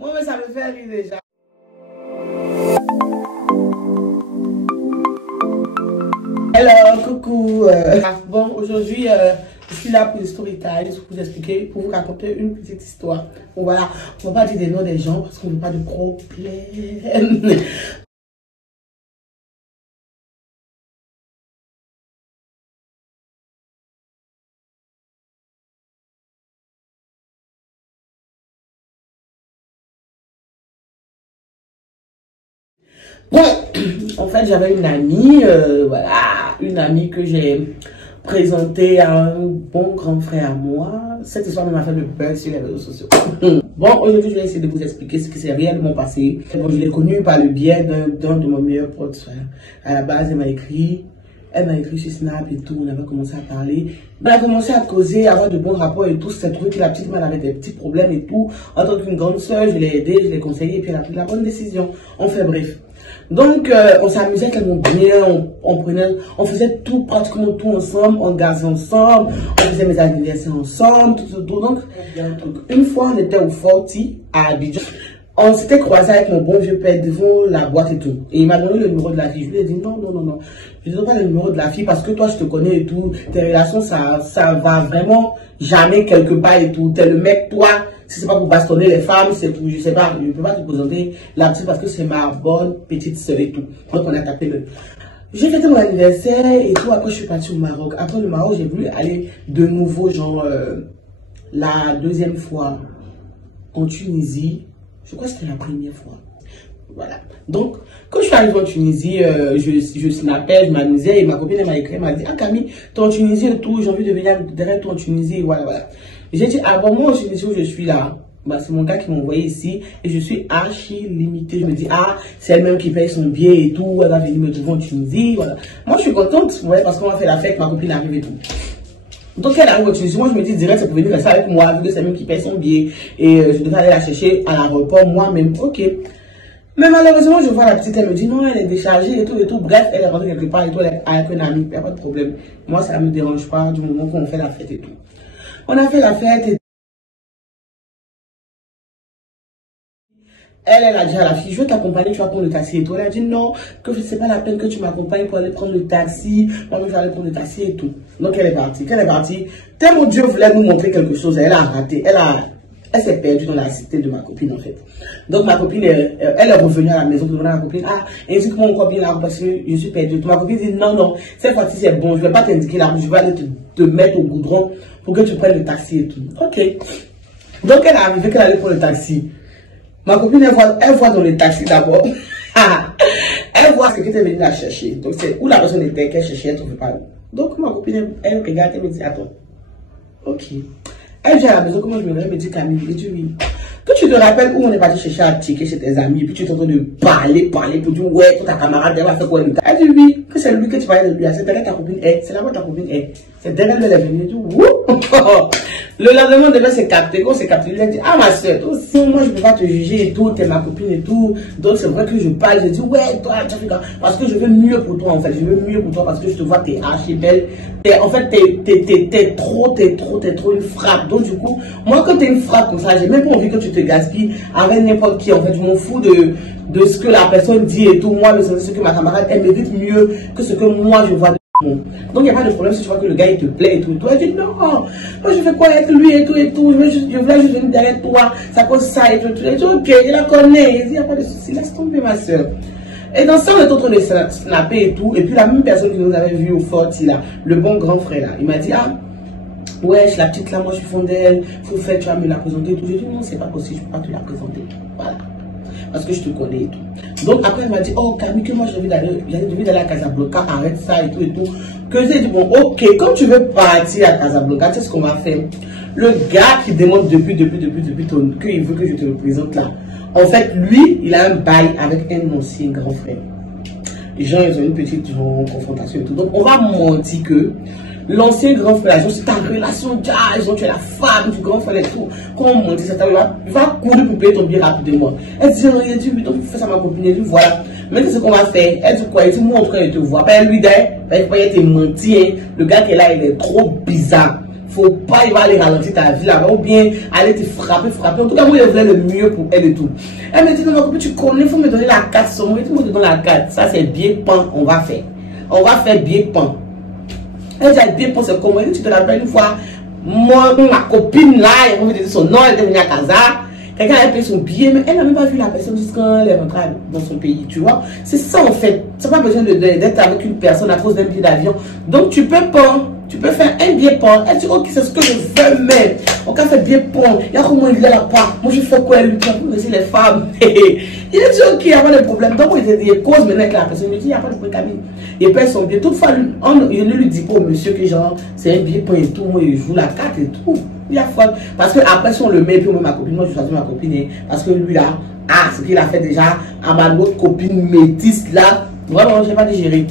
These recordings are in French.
Moi, mais ça me fait rire déjà. Hello, coucou. Bon, aujourd'hui, je suis là pour le story time, pour vous expliquer, pour vous raconter une petite histoire. Bon, voilà, on ne va pas dire des noms des gens parce qu'on n'a pas de problème. Bon, en fait, j'avais une amie, voilà, une amie que j'ai présentée à un bon grand frère à moi. Cette histoire m'a fait le buzz sur les réseaux sociaux. Bon, aujourd'hui, je vais essayer de vous expliquer ce qui s'est réellement passé. Bon, je l'ai connue par le biais d'un de mes meilleurs potes. À la base, elle m'a écrit sur Snap et tout, on avait commencé à parler. On a commencé à causer, à avoir de bons rapports et tout, c'était trouvé que la petite, elle avait des petits problèmes et tout. En tant qu'une grande soeur, je l'ai aidée, je l'ai conseillée et puis elle a pris la bonne décision. On fait bref. Donc, on s'amusait tellement bien, on faisait tout, pratiquement tout ensemble, on gazait ensemble, on faisait mes anniversaires ensemble, tout. Donc, une fois, on était au Forti, à Abidjan. On s'était croisé avec mon bon vieux père devant la boîte et tout. Et il m'a donné le numéro de la fille. Je lui ai dit non. Je ne donne pas le numéro de la fille parce que toi, je te connais et tout. Tes relations, ça va vraiment jamais quelque part et tout. T'es le mec, toi, si c'est pas pour bastonner les femmes, c'est tout. Je sais pas, je ne peux pas te présenter la petite parce que c'est ma bonne petite sœur et tout. Donc, on a tapé le... J'ai fêté mon anniversaire et tout. Après, je suis partie au Maroc. Après le Maroc, j'ai voulu aller de nouveau, genre, la deuxième fois en Tunisie. Je crois que c'était la première fois. Voilà. Donc, quand je suis arrivée en Tunisie, je snappais, je m'amusais et ma copine m'a écrit, elle m'a dit, ah Camille, t'es en Tunisie et tout, j'ai envie de venir derrière toi en Tunisie, voilà. J'ai dit, ah bon, moi en Tunisie où je suis là, bah, c'est mon gars qui m'a envoyé ici et je suis archi limitée. Je me dis, ah, c'est elle-même qui paye son billet et tout, elle va venir me trouver en Tunisie, voilà. Moi, je suis contente, ouais, parce qu'on a fait la fête, ma copine arrive et tout. Donc elle arrive en Tunisie, moi je me dis direct, c'est pour venir rester avec moi, vu que c'est elle-même qui paye son billet. Et je devais aller la chercher à l'aéroport moi-même, ok. Mais malheureusement, je vois la petite, elle me dit non, elle est déchargée et tout. Bref, elle est rentrée quelque part et tout, elle est avec un ami, il n'y a pas de problème. Moi, ça ne me dérange pas du moment qu'on fait la fête et tout. On a fait la fête et elle a dit à la fille, je veux t'accompagner, tu vas prendre le taxi et tout. Elle a dit non, que c'est pas la peine que tu m'accompagnes pour aller prendre le taxi. Moi, je vais aller prendre le taxi et tout. Donc, elle est partie. Quand elle est partie, tellement Dieu voulait nous montrer quelque chose, elle a raté. Elle s'est perdue dans la cité de ma copine, en fait. Donc, ma copine, elle est revenue à la maison pour demander à ma copine, ah, indique-moi mon copine là, parce que je suis perdue. Ma copine dit, non, cette fois-ci, c'est bon, je ne vais pas t'indiquer la route, je vais aller te mettre au goudron pour que tu prennes le taxi et tout. Ok. Donc, elle est arrivée qu'elle allait prendre le taxi. Ma copine, elle voit dans le taxi d'abord. Elle voit ce que tu es venu la chercher. Donc, c'est où la personne était qu'elle cherchait, elle ne trouvait pas. Donc, ma copine, elle regarde, elle me dit, attends. Ok. Elle vient à la maison, comment je me dit, Camille, je dis oui. Que tu te rappelles où on est parti chercher un ticket chez tes amis, puis tu es en train de parler, pour dire, ouais, pour ta camarade, elle va faire quoi? Elle dit oui, que c'est lui que tu parlais de lui, c'est derrière ta copine est, c'est là-bas ta copine est. C'est derrière elle est venue, le lendemain, on devait se capter, quand on s'est capté, il a dit, ah ma soeur, toi aussi, moi je peux pas te juger et tout, t'es ma copine et tout, donc c'est vrai que je parle, je dis, ouais, toi, tu fais parce que je veux mieux pour toi en fait, je veux mieux pour toi parce que je te vois, t'es archi belle, en fait, t'es trop une frappe, donc du coup, moi quand t'es une frappe comme ça, j'ai même pas envie que tu te gaspilles avec n'importe qui, en fait, je m'en fous de ce que la personne dit et tout, moi, ce que ma camarade, elle mérite mieux que ce que moi je vois. Donc il n'y a pas de problème si tu vois que le gars il te plaît et tout. Elle dit non, moi je fais quoi avec lui et tout. Je voulais juste venir derrière toi, ça cause ça et tout. Elle dit ok, il la connaît. Il dit il n'y a pas de souci, laisse tomber ma soeur. Et dans ça on est en train de snapper et tout. Et puis la même personne qui nous avait vu au fort, le bon grand frère là, il m'a dit ah ouais, la petite là, moi je suis fond d'elle, faut faire, tu vas me la présenter et tout. J'ai dit non, c'est pas possible, je ne peux pas te la présenter. Voilà. Parce que je te connais et tout. Donc après elle m'a dit, oh Camille, que moi j'ai envie d'aller à Casablanca, arrête ça et tout. Que j'ai dit, bon ok, comme tu veux partir à Casablanca, tu sais ce qu'on va faire. Le gars qui demande depuis qu'il veut que je te le présente là. En fait, lui, il a un bail avec un ancien grand frère. Les gens, ils ont une petite confrontation et tout. Donc on va mentir que l'ancien grand frère, c'est ta relation, ils ont tué la femme du grand frère et tout. Quand on monte, il va courir pour payer ton billet rapidement. Elle dit, non, il dit, oui, donc il fait ça à ma copine. Elle dit, voilà. Mais c'est ce qu'on va faire. Elle dit quoi? Elle dit, moi, en train de te voir. Ben, lui, il faut pas être menti. Le gars qui est là, il est trop bizarre. faut pas, il va aller ralentir ta vie là-bas, ou bien aller te frapper. En tout cas, moi, je voulais le mieux pour elle et tout. Elle me dit, non, ma copine, tu connais, il faut me donner la carte. Son moi, je te donne la carte. Ça, c'est bien pan, on va faire. On va faire bien pan. Elle dit, bien pan, c'est comment? Elle dit, tu te rappelles une fois, moi, ma copine là, elle m'a dit son nom, elle est venue à Casa. Quelqu'un a payé son billet, mais elle n'a même pas vu la personne jusqu'à elle est rentrée dans son pays, tu vois. C'est ça en fait. Tu n'as pas besoin d'être avec une personne à cause d'un billet d'avion. Donc tu peux pas, tu peux faire un billet pont. Elle dit, ok, c'est ce que je veux, mais on peut faire billet pont. Il y a comment il est là-bas. Moi je fais quoi, elle lui dit, c'est les femmes. Il a dit, ok, il n'y a pas de problème. Donc il cause maintenant avec la personne. Il me dit, il n'y a pas de problème, Camille. Il paye son billet. Toutefois, il ne lui dit pas au monsieur que genre, c'est un billet pont et tout. Moi, il joue la carte et tout. Il y a faute. Parce que après, si on le met, puis moi, ma copine, moi, je choisis ma copine. Parce que lui, là, ce qu'il a fait déjà à ma autre copine métisse, là, vraiment, je n'ai pas digéré.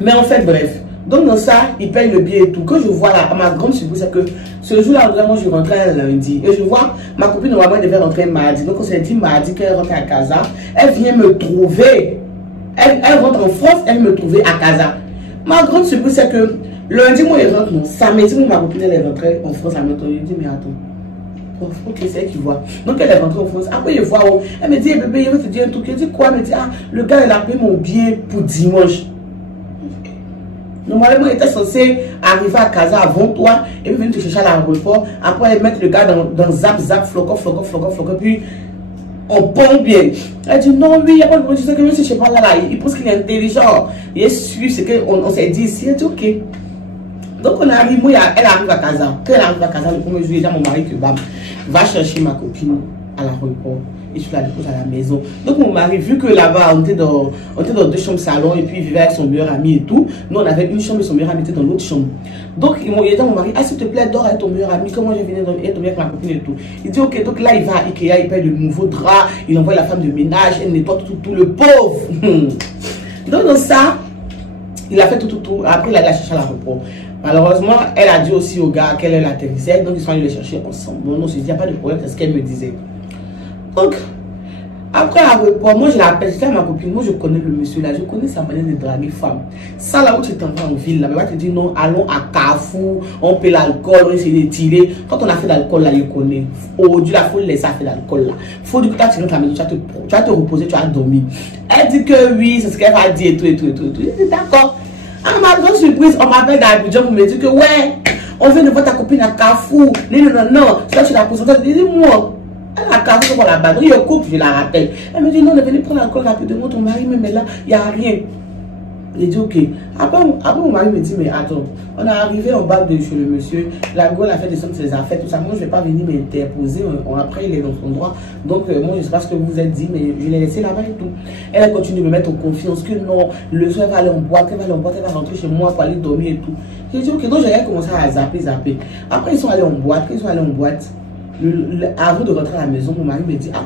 Mais en fait, bref. Donc, dans ça, il paye le billet et tout. Que je vois là, à ma grande surprise, c'est que ce jour-là, vraiment, je rentrais un lundi. Et je vois, ma copine, normalement, elle devait rentrer mardi. Donc, on s'est dit mardi qu'elle rentre à Casa. Elle vient me trouver. Elle rentre en France, elle me trouvait à Casa. Ma grande surprise, c'est que lundi, moi, elle rentre, non. Samedi, moi, ma copine, elle est rentrée en France à maintenant. Je dis, mais attends. Ok, c'est elle qui voit. Donc, elle est rentrée en France. Après, elle voit, elle me dit, hey, bébé, je vais te dire un truc. Elle dit, quoi? Elle me dit, ah, le gars, il a payé mon billet pour dimanche. Normalement, il était censé arriver à Casa avant toi et puis venir te chercher à l'aéroport. Après, mettre le gars dans zap, flocon, puis on pompe bien. Elle dit non, oui, il n'y a pas de problème. Tu sais que même si je ne sais pas là, il pense qu'il est intelligent. Il est sûr, c'est qu'on s'est dit ici. Elle dit ok. Donc, on arrive, moi, elle arrive à Casa. Quand elle arrive à Casa, le premier jour, déjà mon mari que bam, va chercher ma copine à l'aéroport. Et je la dépose à la maison. Donc mon mari, vu que là-bas, on était dans 2 chambres salon et puis il vivait avec son meilleur ami et tout. Nous, on avait une chambre et son meilleur ami était dans l'autre chambre. Donc il a dit à mon mari, ah s'il te plaît, dors avec ton meilleur ami. Comment je venais dormir avec ma copine et tout. Il dit ok, donc là il va à Ikea, il paye de nouveaux draps, il envoie la femme de ménage, elle nettoie tout le pauvre. Donc dans ça, il a fait tout. Après il a cherché à l'aéroport. Malheureusement, elle a dit aussi au gars qu'elle atterrissait. Donc ils sont allés le chercher ensemble. Bon, on s'est dit, il n'y a pas de problème, c'est ce qu'elle me disait. Donc, après l'aéroport, moi je l'appelle, je dis à ma copine, moi je connais le monsieur là, je connais sa manière de draguer femme. Ça là où tu t'en vas en ville, là, mais va te dire non, allons à Carrefour, on paie l'alcool, on essaie de tirer. Quand on a fait d'alcool là, il connaît. Aujourd'hui, il faut laisser faire d'alcool là. Il faut dire que tu rentres à la maison, tu vas te reposer, tu vas dormir. Elle dit que oui, c'est ce qu'elle va dire et tout. Je dis d'accord. À ma grande surprise, on m'appelle d'Abidjan pour me dire que ouais, on vient de voir ta copine à Carrefour. Non, c'est là que tu l'as présenté. Je dis moi. Elle a cassé pour la batterie, il coupe, je la rappelle. Elle me dit non, on est venu prendre l'alcool rapidement, ton mari me met là, il n'y a rien. J'ai dit ok. Après mon mari me dit mais attends, on est arrivé en bas de chez le monsieur, la gueule a fait descendre ses affaires, tout ça. Moi je ne vais pas venir m'interposer, après il est dans son droit. Donc moi je ne sais pas ce que vous vous êtes dit, mais je l'ai laissé là-bas et tout. Elle a continué de me mettre en confiance que non, le soir elle va aller en boîte, elle va rentrer chez moi pour aller dormir et tout. J'ai dit ok, donc j'ai commencé à zapper. Après ils sont allés en boîte, avant de rentrer à la maison, mon mari me dit ah,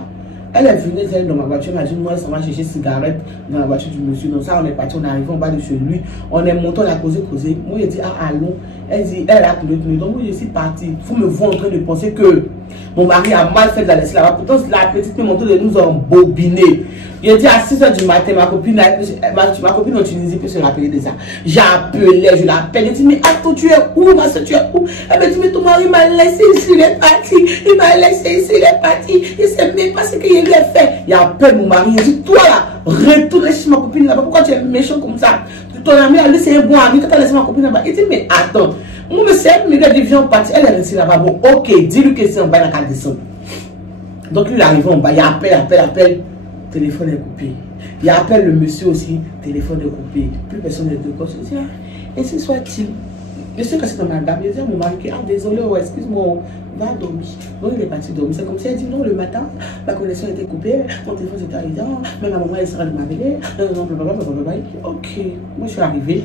elle est venue dans ma voiture, elle m'a dit moi elle s'en va chercher cigarette dans la voiture du monsieur. Donc ça on est parti, on est arrivé en bas de chez lui, on est monté, on a causé. Moi j'ai dit ah allons, elle dit elle a tenu. Donc moi je suis parti. Il faut me voir en train de penser que mon mari a mal fait de la laisser là-bas. Pourtant la petite me montre de nous embobiner. J'ai dit à 6 h du matin, ma copine en Tunisie peut se rappeler de ça. J'appelais, je l'appelle, elle dit mais attends, tu es où ma soeur, tu es où? Elle me dit mais ton mari m'a laissé ici, il est parti. Il m'a laissé ici, il est parti. Il sait même pas ce qu'il lui a fait. Il appelle mon mari, il dit toi là, retourne chez ma copine là-bas. Pourquoi tu es méchant comme ça? Ton ami à lui c'est un bon ami, quand tu as laissé ma copine là-bas. Il dit mais attends, moi me sais, mais il dit viens en partie, elle est restée là-bas. Bon ok, dis-lui que c'est en bas, dans la descendre. Donc lui il arrive en bas, il appelle. Téléphone est coupé. Il appelle le monsieur aussi, téléphone est coupé. Plus personne n'est de quoi. Je dis, ah, ainsi soit-il. Je sais que c'est dans ma dame. Je dis à mon mari, ah, désolé, excuse-moi, va dormir. Donc il est parti dormir. C'est comme si elle dit, non, le matin, ma connexion était coupée, mon téléphone s'était arrivé, mais ma maman, elle sera de m'appeler. Ok, moi je suis arrivée.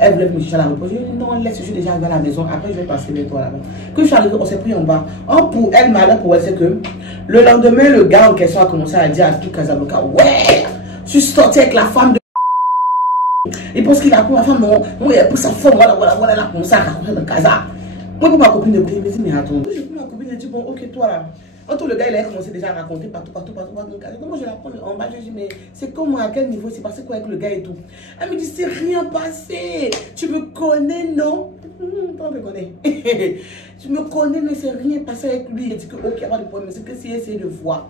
Elle voulait me chercher à l'aéroport. Je lui ai dit, non, laisse, je suis déjà arrivée à la maison. Après, je vais passer les toi là-bas. Quand je suis arrivée, on s'est pris en bas. Pour elle, malheur pour elle, c'est que le lendemain, le gars en question a commencé à dire à tout Casablanca, ouais, je suis sorti avec la femme de. Il pense qu'il a pris ma femme, non, il a pris sa femme, voilà, elle a commencé à raconter dans Casa. Moi, pour ma copine de prix, il me dit, mais attends. J'ai pris ma copine, elle dit, bon, ok, toi là, Autant le gars, il a commencé déjà à raconter partout. Donc, moi, je la prends en bas, je dis, mais c'est comment, à quel niveau, c'est passé quoi avec le gars et tout. Elle me dit, c'est rien passé. Tu me connais, non? Toi, me connais. Tu me connais, mais c'est rien passé avec lui. Il dit que, ok, il n'y a pas de problème, mais c'est que si essayer de voir.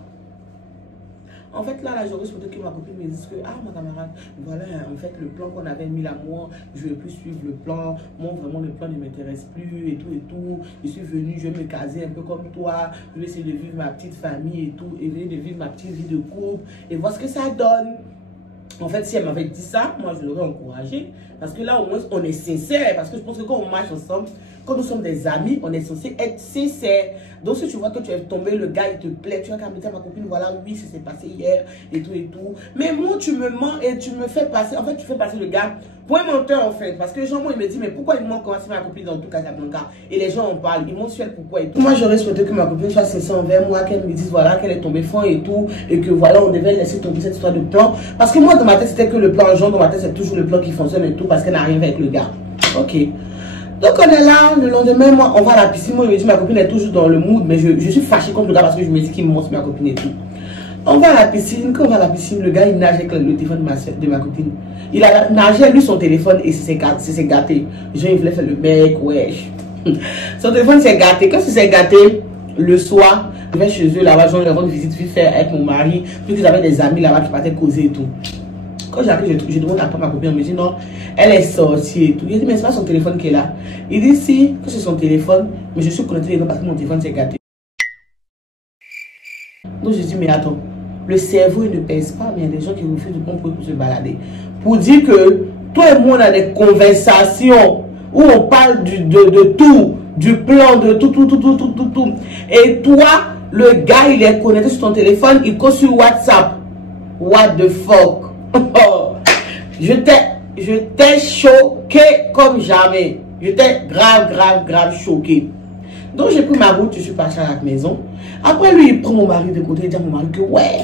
En fait, là, la journaliste photo que ma copine me dit que, ah, ma camarade, voilà, en fait, le plan qu'on avait mis là, moi, je ne vais plus suivre le plan. Moi, vraiment, le plan ne m'intéresse plus et tout et tout. Je suis venue, je vais me caser un peu comme toi. Je vais essayer de vivre ma petite famille et tout. Et venir de vivre ma petite vie de couple et voir ce que ça donne. En fait, si elle m'avait dit ça, moi, je l'aurais encouragée. Parce que là, au moins, on est sincère. Parce que je pense que quand on marche ensemble, quand nous sommes des amis, on est censé être sincère. Donc, si tu vois que tu es tombé, le gars, il te plaît, tu vas quand même dire à ma copine, voilà, oui, ça s'est passé hier, et tout, et tout. Mais moi, tu me mens et tu me fais passer, en fait, tu fais passer le gars pour un menteur, en fait. Parce que les gens, moi, ils me disent, mais pourquoi il ment quand c'est ma copine, dans tout cas, c'est mon cas. Et les gens en parlent, ils m'ont su pourquoi et tout. Moi, j'aurais souhaité que ma copine soit sincère envers moi, qu'elle me dise, voilà, qu'elle est tombée fond et tout, et que voilà, on devait laisser tomber cette histoire de plan. Parce que moi, dans ma tête, c'était que le plan, genre, dans ma tête, c'est toujours le plan qui fonctionne et tout, parce qu'elle n'a rien fait avec le gars. Ok. Donc on est là, le lendemain, moi, on va à la piscine. Moi, il me dit, ma copine est toujours dans le mood, mais je suis fâchée contre le gars parce que je me dis qu'il me montre ma copine et tout. On va à la piscine. Quand on va à la piscine, le gars, il nage avec le téléphone de ma copine. Il a nagé, lui, son téléphone et c'est gâté. Les gens, ils voulaient faire le mec, wesh. Son téléphone s'est gâté. Quand c'est gâté, le soir, je vais chez eux là-bas, genre, ils vont une visite vite faire avec mon mari. Puis qu'ils avaient des amis là-bas qui partaient causer et tout. Quand j'arrive, je demande à ma copine, elle me dit non, elle est sortie et tout. Je dis, mais c'est pas son téléphone qui est là. Il dit, si, que c'est son téléphone, mais je suis connecté dedans parce que mon téléphone s'est gâté. Donc je dis, mais attends, le cerveau il ne pèse pas, mais il y a des gens qui refusent de comprendre pour se balader. Pour dire que toi et moi, on a des conversations où on parle de tout, du plan, de tout. Et toi, le gars, il est connecté sur ton téléphone, il cause sur WhatsApp. What the fuck? Je t'ai choqué comme jamais. Je t'ai grave choqué. Donc j'ai pris ma route, je suis partie à la maison. Après lui, il prend mon mari de côté et dit à mon mari que ouais,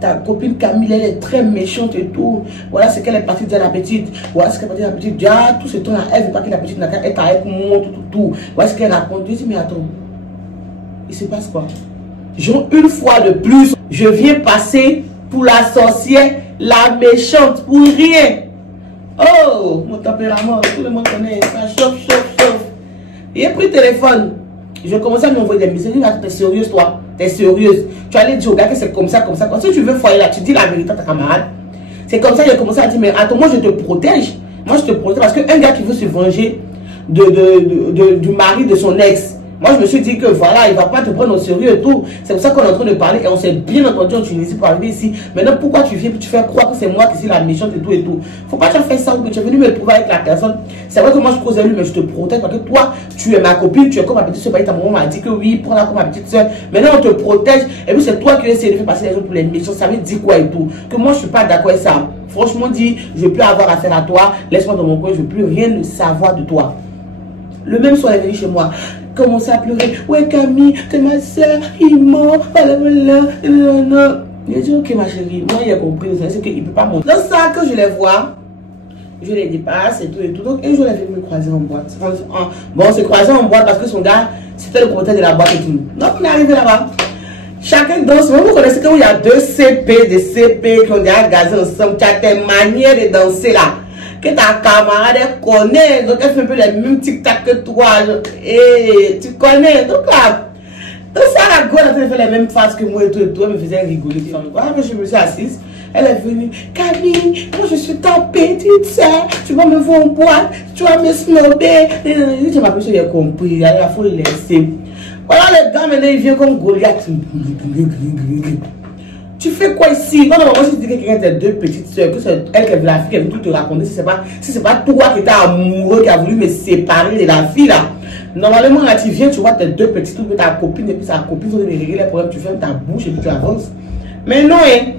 ta copine Camille, elle est très méchante et tout. Voilà ce qu'elle est partie dire à la petite. Voilà ce qu'elle est partie dire à la petite. Ah, tout ce temps-là, elle veut pas que la petite n'a être avec moi, tout. Voilà ce qu'elle raconte. Je dis, mais attends, il se passe quoi? Genre, une fois de plus, je viens passer pour la sorcière, la méchante, pour rien. Oh, mon tempérament, tout le monde connaît, ça chauffe. Il a pris le téléphone. Je commençais à lui envoyer des messages. Il dit, t'es sérieuse, toi? T'es sérieuse? Tu allais dire au gars que c'est comme ça. Quand si tu veux foyer là, tu dis la vérité à ta camarade. C'est comme ça qu'il a commencé à dire, mais attends, moi je te protège. Moi je te protège parce qu'un gars qui veut se venger du mari de son ex. Moi, je me suis dit que voilà, il ne va pas te prendre au sérieux et tout. C'est pour ça qu'on est en train de parler et on s'est bien entendu en Tunisie pour arriver ici. Maintenant, pourquoi tu viens et tu fais croire que c'est moi qui suis la méchante et tout. Faut pas que tu fasses ça ou que tu es venu me trouver avec la personne. C'est vrai que moi, je cause à lui, mais je te protège parce que toi, tu es ma copine, tu es comme ma petite soeur. Ta maman m'a dit que oui, prends-la comme ma petite soeur. Maintenant, on te protège et puis c'est toi qui essaies de faire passer les autres pour les méchants. Ça veut dire quoi et tout? Que moi, je suis pas d'accord avec ça. Franchement, dit, je ne veux plus avoir affaire à toi. Laisse-moi dans mon coin, je ne veux plus rien savoir de toi. Le même soir, elle est venue chez moi. Commencer à pleurer. Ouais, Camille, t'es ma soeur, il ment. J'ai dit, ok, ma chérie, moi, il a compris. C'est qu'il ne peut pas monter. Donc, ça, quand je les vois, je les dépasse et tout. Donc, un jour, elle est venue me croiser en boîte. Bon, on s'est croisé en boîte parce que son gars, c'était le propriétaire de la boîte et tout. Donc, on est arrivé là-bas. Chacun danse. Vous connaissez qu'il y a deux CP, des CP qui ont déjà gazé ensemble. Tu as tes manières de danser là. Que ta camarade elle connaît, donc elle fait un peu les mêmes tic-tac que toi, et tu connais, donc là, ça la gueule, elle fait les mêmes faces que moi et tout, elle me faisait rigoler. Voilà, je me suis assise, elle est venue, Camille, moi je suis ta petite soeur, tu vas me voir en boîte, tu vas me snobber, je m'appelle ça, il a compris, il a fallu laisser. Voilà, le gars maintenant il vient comme Goliath. Tu fais quoi ici? Non, moi je dis que quelqu'un de deux petites soeurs, que c'est elle qui a vu la fille, qui a voulu te raconter. Si c'est pas toi qui étais amoureux, qui a voulu me séparer de la fille là. Normalement, là tu viens, tu vois tes deux petites, tu ta copine, et puis sa copine, tu régler les problèmes, tu fermes ta bouche et puis tu avances. Mais non, hein,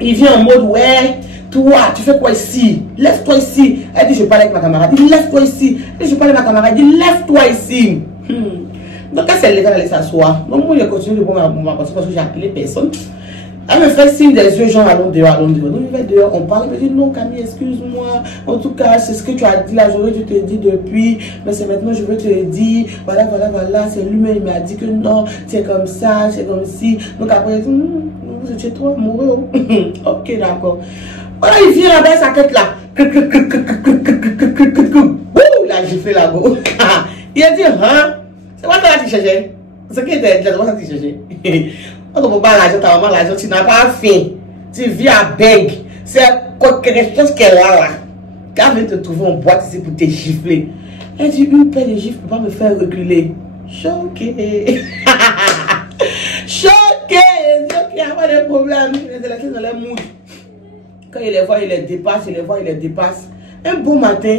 il vient en mode, ouais, toi, tu fais quoi ici? Lève-toi ici. Elle dit, je parle avec ma camarade. Il dit, lève-toi ici. Elle dit, je parle avec ma camarade. Il dit, lève-toi ici. Donc, quand c'est levé, elle allait s'asseoir. Donc, moi, je continue de boire ma boisson parce que j'ai appelé personne. Elle me fait signe des yeux, genre allons dehors, allons dehors. Donc je vais dehors, on parle, elle me dit non Camille, excuse-moi. En tout cas, c'est ce que tu as dit la journée, tu te dis depuis, mais c'est maintenant je veux te le dire. Voilà, voilà, voilà, c'est lui-même, il m'a dit que non, c'est comme ça, c'est comme si. Donc après, vous étiez trop amoureux. Ok, d'accord. Voilà, il vient là-bas, sa tête là. Là, j'ai fait la go. Il a dit, hein, c'est quoi que tu cherchais? C'est qui était là, c'est quoi que tu cherchais? On ne peut pas l'argent, ta maman, l'argent, tu n'as pas faim. Tu vis à beg. C'est quelque chose qu'elle a là. Quand elle vient te trouver en boîte ici pour te gifler. Elle dit, une paire de gifles ne peut pas me faire reculer. Choqué. Choqué. Il n'y a pas de problème. C'est la chose dans les moods. Quand il les voit, il les dépasse. Il les voit, il les dépasse. Un beau matin,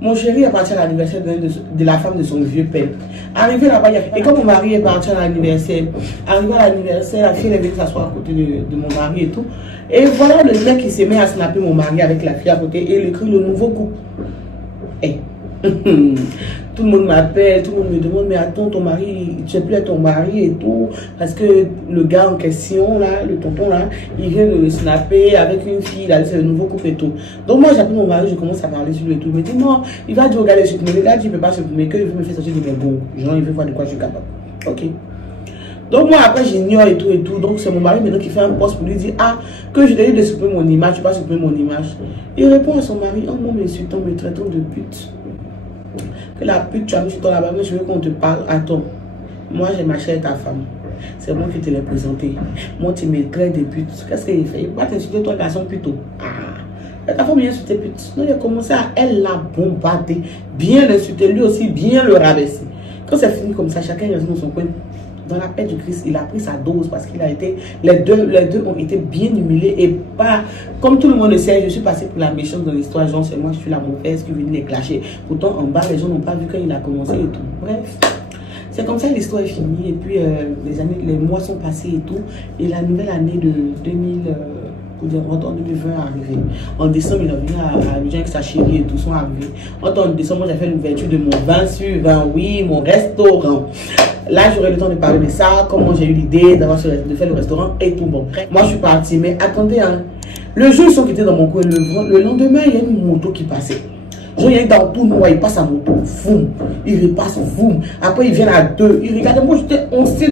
mon chéri est parti à l'anniversaire de la femme de son vieux père. Arrivé là-bas, et quand mon mari est parti à l'anniversaire, arrivé à l'anniversaire, la fille est venue s'asseoir à côté de mon mari et tout. Et voilà le mec qui s'est mis à snapper mon mari avec la fille à côté et il écrit le nouveau couple. Et tout le monde m'appelle, tout le monde me demande, mais attends, ton mari, tu sais plus à ton mari et tout, parce que le gars en question, là, le tonton là, il vient de le snapper avec une fille, là, c'est le nouveau couple et tout. Donc moi j'appelle mon mari, je commence à parler sur lui et tout, il me dit non, il va dire regarder supprimer, le gars dit il ne peut pas supprimer, qu'il veut me faire sortir de mes bons, genre il veut voir de quoi je suis capable. Ok. Donc moi après j'ignore et tout, donc c'est mon mari maintenant qui fait un post pour lui dire ah, que je t'ai dit de supprimer mon image, tu vas supprimer mon image. Il répond à son mari, oh non, m'insultant, me traitant de pute. Que la pute tu as mis sur ton là-bas, je veux qu'on te parle. Attends, moi j'ai ma chère ta femme. C'est moi qui te l'ai présenté. Moi tu me traites de pute. Qu'est-ce qu'il fait? Il va t'insulter toi garçon plutôt. Ah, ta femme vient insulter pute. Donc il a commencé à elle la bombarder, bien l'insulter, lui aussi bien le rabaisser. Quand c'est fini comme ça, chacun est dans son coin. Dans la paix du Christ, il a pris sa dose parce qu'il a été, les deux ont été bien humiliés et pas, comme tout le monde le sait, je suis passée pour la méchante dans l'histoire, genre c'est moi je suis la mauvaise qui venait les clasher. Pourtant en bas les gens n'ont pas vu quand il a commencé et tout. Bref, c'est comme ça l'histoire est finie et puis les mois sont passés et tout et la nouvelle année de 2020 est arrivée. En décembre, il est venu à Abidjan avec sa chérie et tout sont arrivés. En décembre, j'ai fait l'ouverture de mon 20 sur 20, oui, mon restaurant. Là, j'aurai le temps de parler de ça, comment j'ai eu l'idée de faire le restaurant et tout. Bon, moi, je suis partie, mais attendez, hein. Le jour, ils sont quittés dans mon coin. Le lendemain, il y a une moto qui passait. Genre, il y a dans tout noir, il passe à moto, foum. Il repasse, foum. Après, il vient à deux. Il regarde, moi, j'étais, on sait.